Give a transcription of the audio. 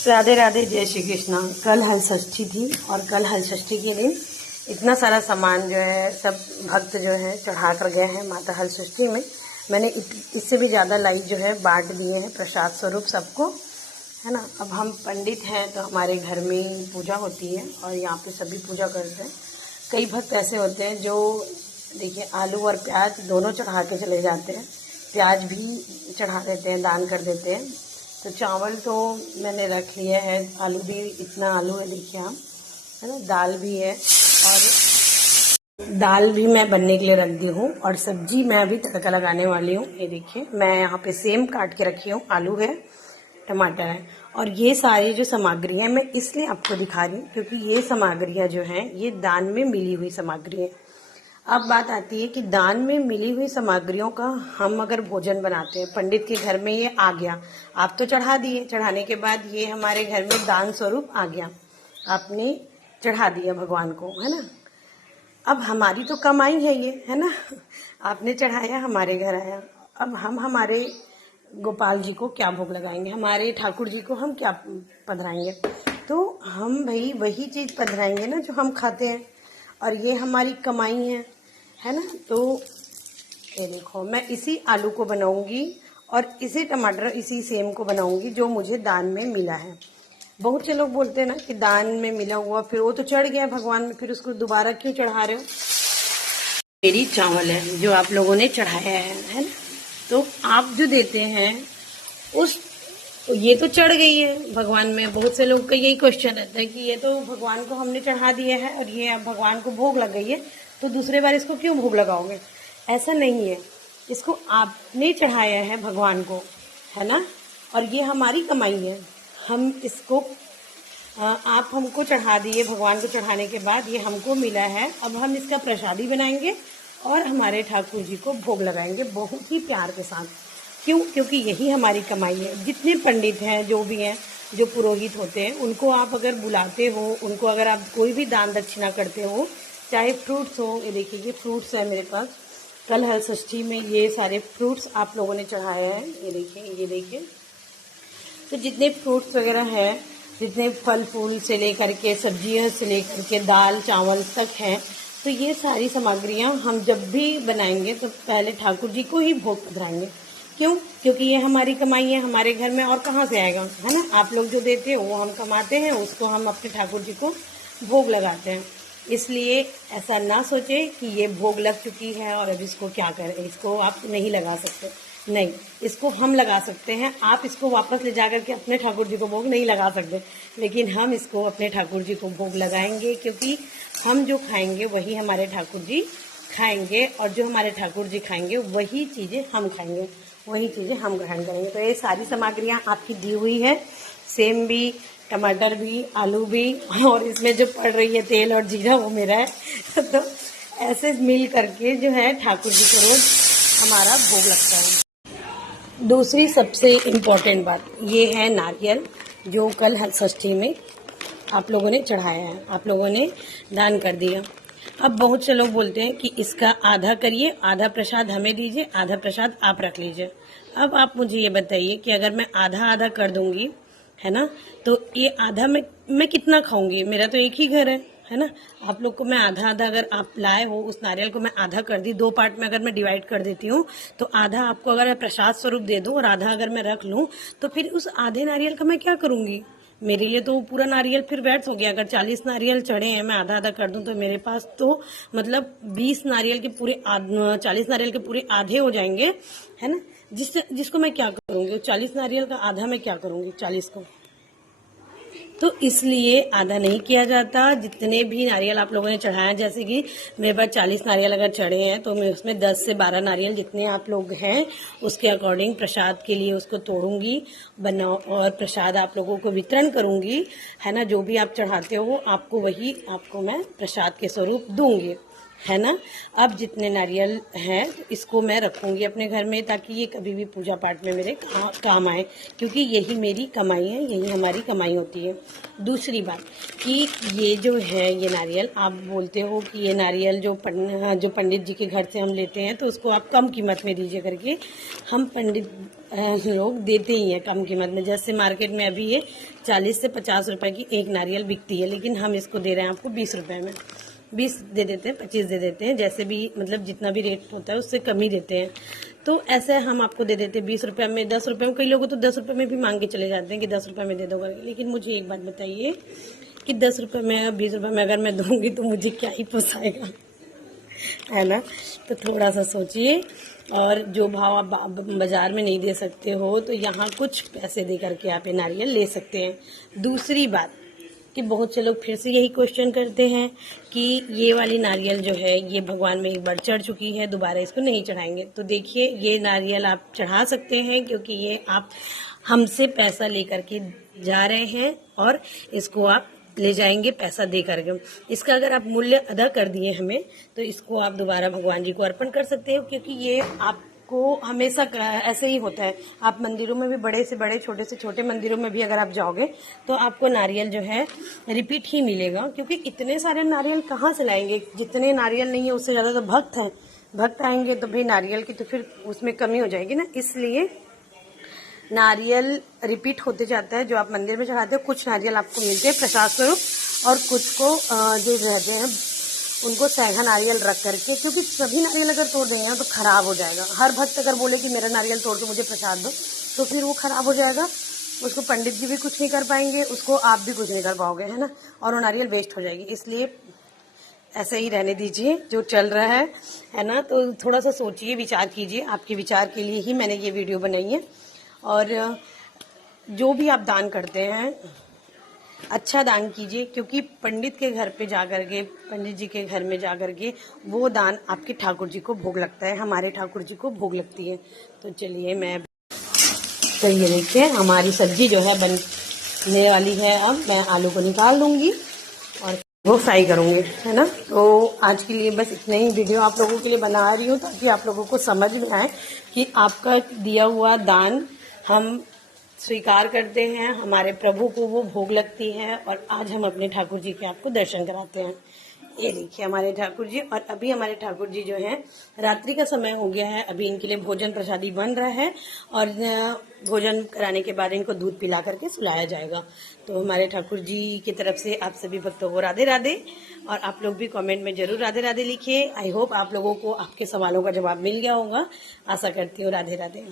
राधे राधे, जय श्री कृष्णा। कल हल षष्ठी थी और कल हल षष्ठी के दिन इतना सारा सामान जो है सब भक्त जो है चढ़ा कर गए हैं माता हल षष्ठी में। मैंने इससे भी ज़्यादा लाई जो है बांट दिए हैं प्रसाद स्वरूप सबको, है ना। अब हम पंडित हैं तो हमारे घर में पूजा होती है और यहाँ पे सभी पूजा करते हैं। कई भक्त ऐसे होते हैं जो देखिए आलू और प्याज दोनों चढ़ा के चले जाते हैं, प्याज भी चढ़ा देते हैं, दान कर देते हैं। तो चावल तो मैंने रख लिया है, आलू भी इतना आलू है देखिए आप, है ना। दाल भी है और दाल भी मैं बनने के लिए रख दी हूँ और सब्जी मैं अभी तड़का लगाने वाली हूँ। ये देखिए मैं यहाँ पे सेम काट के रखी हूँ, आलू है, टमाटर है और ये सारी जो सामग्री है मैं इसलिए आपको दिखा रही हूँ क्योंकि ये सामग्रियाँ जो हैं ये दान में मिली हुई सामग्री है। अब बात आती है कि दान में मिली हुई सामग्रियों का हम अगर भोजन बनाते हैं, पंडित के घर में ये आ गया, आप तो चढ़ा दिए, चढ़ाने के बाद ये हमारे घर में दान स्वरूप आ गया, आपने चढ़ा दिया भगवान को, है ना। अब हमारी तो कमाई है ये, है ना। आपने चढ़ाया, हमारे घर आया, अब हम हमारे गोपाल जी को क्या भोग लगाएंगे, हमारे ठाकुर जी को हम क्या पधराएंगे। तो हम भाई वही चीज़ पधराएंगे ना जो हम खाते हैं और ये हमारी कमाई है ना। तो ये देखो मैं इसी आलू को बनाऊंगी और इसी टमाटर इसी सेम को बनाऊंगी जो मुझे दान में मिला है। बहुत से लोग बोलते हैं ना कि दान में मिला हुआ फिर वो तो चढ़ गया भगवान में, फिर उसको दोबारा क्यों चढ़ा रहे हो। मेरी चावल है जो आप लोगों ने चढ़ाया है ना। तो आप जो देते हैं उस ये तो चढ़ गई है भगवान में। बहुत से लोग का यही क्वेश्चन रहता है कि ये तो भगवान को हमने चढ़ा दिया है और ये अब भगवान को भोग लग गई है तो दूसरे बार इसको क्यों भोग लगाओगे। ऐसा नहीं है, इसको आपने चढ़ाया है भगवान को, है ना, और ये हमारी कमाई है। हम इसको आप हमको चढ़ा दिए, भगवान को चढ़ाने के बाद ये हमको मिला है। अब हम इसका प्रसादी बनाएंगे और हमारे ठाकुर जी को भोग लगाएंगे बहुत ही प्यार के साथ। क्यों? क्योंकि यही हमारी कमाई है। जितने पंडित हैं, जो भी हैं, जो पुरोहित होते हैं, उनको आप अगर बुलाते हो, उनको अगर आप कोई भी दान दक्षिणा करते हो, चाहे फ्रूट्स हो, ये देखिए ये फ्रूट्स है मेरे पास, कल हल षष्ठी में ये सारे फ्रूट्स आप लोगों ने चढ़ाए हैं, ये देखिए। तो जितने फ्रूट्स वगैरह हैं, जितने फल फूल से लेकर के सब्जियों से लेकर के दाल चावल तक हैं, तो ये सारी सामग्रियाँ हम जब भी बनाएंगे तो पहले ठाकुर जी को ही भोग पधराएंगे। क्यों? क्योंकि ये हमारी कमाई है हमारे घर में, और कहाँ से आएगा, है ना। आप लोग जो देते हो वो हम कमाते हैं, उसको हम अपने ठाकुर जी को भोग लगाते हैं। इसलिए ऐसा ना सोचे कि ये भोग लग चुकी है और अब इसको क्या करें, इसको आप नहीं लगा सकते। नहीं, इसको हम लगा सकते हैं। आप इसको वापस ले जाकर के अपने ठाकुर जी को भोग नहीं लगा सकते, लेकिन हम इसको अपने ठाकुर जी को भोग लगाएंगे क्योंकि हम जो खाएंगे वही हमारे ठाकुर जी खाएंगे और जो हमारे ठाकुर जी खाएंगे वही चीज़ें हम खाएंगे, वही चीज़ें हम ग्रहण करेंगे। तो ये सारी सामग्रियाँ आपकी दी हुई है, सेम भी, टमाटर भी, आलू भी, और इसमें जो पड़ रही है तेल और जीरा वो मेरा है। तो ऐसे मिल करके जो है ठाकुर जी को रोज हमारा भोग लगता है। दूसरी सबसे इम्पोर्टेंट बात ये है नारियल, जो कल हल षष्ठी में आप लोगों ने चढ़ाया है, आप लोगों ने दान कर दिया। अब बहुत से लोग बोलते हैं कि इसका आधा करिए, आधा प्रसाद हमें दीजिए, आधा प्रसाद आप रख लीजिए। अब आप मुझे ये बताइए कि अगर मैं आधा आधा कर दूंगी, है ना, तो ये आधा मैं कितना खाऊंगी। मेरा तो एक ही घर है ना। आप लोग को मैं आधा आधा, अगर आप लाए हो उस नारियल को मैं आधा कर दी, 2 पार्ट में अगर मैं डिवाइड कर देती हूँ तो आधा आपको अगर मैं प्रसाद स्वरूप दे दूँ और आधा अगर मैं रख लूँ तो फिर उस आधे नारियल का मैं क्या करूँगी। मेरे लिए तो पूरा नारियल फिर व्यर्थ हो गया। अगर 40 नारियल चढ़े हैं, मैं आधा आधा कर दूं तो मेरे पास तो मतलब 20 नारियल के पूरे 40 नारियल के पूरे आधे हो जाएंगे, है ना। जिसको मैं क्या करूंगी, 40 नारियल का आधा मैं क्या करूंगी 40 को। तो इसलिए आधा नहीं किया जाता। जितने भी नारियल आप लोगों ने चढ़ाया, जैसे कि मेरे पास 40 नारियल अगर चढ़े हैं तो मैं उसमें 10 से 12 नारियल, जितने आप लोग हैं उसके अकॉर्डिंग प्रसाद के लिए उसको तोड़ूंगी, बनाओ और प्रसाद आप लोगों को वितरण करूंगी, है ना। जो भी आप चढ़ाते हो आपको वही आपको मैं प्रसाद के स्वरूप दूंगी, है ना। अब जितने नारियल हैं इसको मैं रखूँगी अपने घर में, ताकि ये कभी भी पूजा पाठ में मेरे काम आए, क्योंकि यही मेरी कमाई है, यही हमारी कमाई होती है। दूसरी बात कि ये जो है ये नारियल, आप बोलते हो कि ये नारियल जो पंडित जी के घर से हम लेते हैं तो उसको आप कम कीमत में दीजिए करके, हम पंडित लोग देते ही हैं कम कीमत में। जैसे मार्केट में अभी ये 40 से 50 रुपए की एक नारियल बिकती है, लेकिन हम इसको दे रहे हैं आपको 20 रुपए में। 20 दे देते हैं, 25 दे देते हैं, जैसे भी मतलब जितना भी रेट होता है उससे कम ही देते हैं। तो ऐसे हम आपको दे देते हैं 20 रुपये में, 10 रुपये में। कई लोग तो 10 रुपये में भी मांग के चले जाते हैं कि 10 रुपये में दे दो करके। लेकिन मुझे एक बात बताइए कि 10 रुपये में 20 रुपये में अगर मैं दूंगी तो मुझे क्या ही पोसाएगा, है ना। तो थोड़ा सा सोचिए, और जो भाव आप बाजार में नहीं दे सकते हो तो यहाँ कुछ पैसे दे करके आप ये नारियल ले सकते हैं। दूसरी बात कि बहुत से लोग फिर से यही क्वेश्चन करते हैं कि ये वाली नारियल जो है ये भगवान में एक बार चढ़ चुकी है, दोबारा इसको नहीं चढ़ाएंगे। तो देखिए, ये नारियल आप चढ़ा सकते हैं, क्योंकि ये आप हमसे पैसा लेकर के जा रहे हैं और इसको आप ले जाएंगे पैसा दे करके। इसका अगर आप मूल्य अदा कर दिए हमें, तो इसको आप दोबारा भगवान जी को अर्पण कर सकते हो, क्योंकि ये आपको हमेशा ऐसे ही होता है। आप मंदिरों में भी, बड़े से बड़े छोटे से छोटे मंदिरों में भी अगर आप जाओगे तो आपको नारियल जो है रिपीट ही मिलेगा, क्योंकि इतने सारे नारियल कहाँ से लाएंगे। जितने नारियल नहीं है उससे ज़्यादा तो भक्त हैं, भक्त आएंगे तो भाई नारियल की तो फिर उसमें कमी हो जाएगी ना। इसलिए नारियल रिपीट होते जाता है। जो आप मंदिर में चढ़ाते हो, कुछ नारियल आपको मिलते हैं प्रसाद स्वरूप, और कुछ को जो रहते हैं उनको सैघा नारियल रख करके, क्योंकि सभी नारियल अगर तोड़ देंगे ना तो खराब हो जाएगा। हर भक्त अगर बोले कि मेरा नारियल तोड़ के मुझे प्रसाद दो, तो फिर वो खराब हो जाएगा। उसको पंडित जी भी कुछ नहीं कर पाएंगे, उसको आप भी कुछ नहीं कर पाओगे, है ना, और वो नारियल वेस्ट हो जाएगी। इसलिए ऐसे ही रहने दीजिए जो चल रहा है ना। तो थोड़ा सा सोचिए, विचार कीजिए, आपके विचार के लिए ही मैंने ये वीडियो बनाई है। और जो भी आप दान करते हैं अच्छा दान कीजिए, क्योंकि पंडित के घर पे जाकर के, पंडित जी के घर में जाकर के वो दान आपके ठाकुर जी को भोग लगता है, हमारे ठाकुर जी को भोग लगती है। तो चलिए तो ये देखिए हमारी सब्जी जो है बनने वाली है। अब मैं आलू को निकाल लूँगी और वो फ्राई करूँगी, है ना। तो आज के लिए बस इतना ही वीडियो आप लोगों के लिए बना रही हूँ, ताकि आप लोगों को समझ में आए कि आपका दिया हुआ दान हम स्वीकार करते हैं, हमारे प्रभु को वो भोग लगती है। और आज हम अपने ठाकुर जी के आपको दर्शन कराते हैं। ये देखिए हमारे ठाकुर जी। और अभी हमारे ठाकुर जी जो है, रात्रि का समय हो गया है, अभी इनके लिए भोजन प्रसादी बन रहा है, और भोजन कराने के बाद इनको दूध पिला करके सुलाया जाएगा। तो हमारे ठाकुर जी की तरफ से आप सभी भक्तों को राधे राधे। और आप लोग भी कमेंट में जरूर राधे राधे लिखिए। आई होप आप लोगों को आपके सवालों का जवाब मिल गया होगा, आशा करती हूँ। राधे राधे।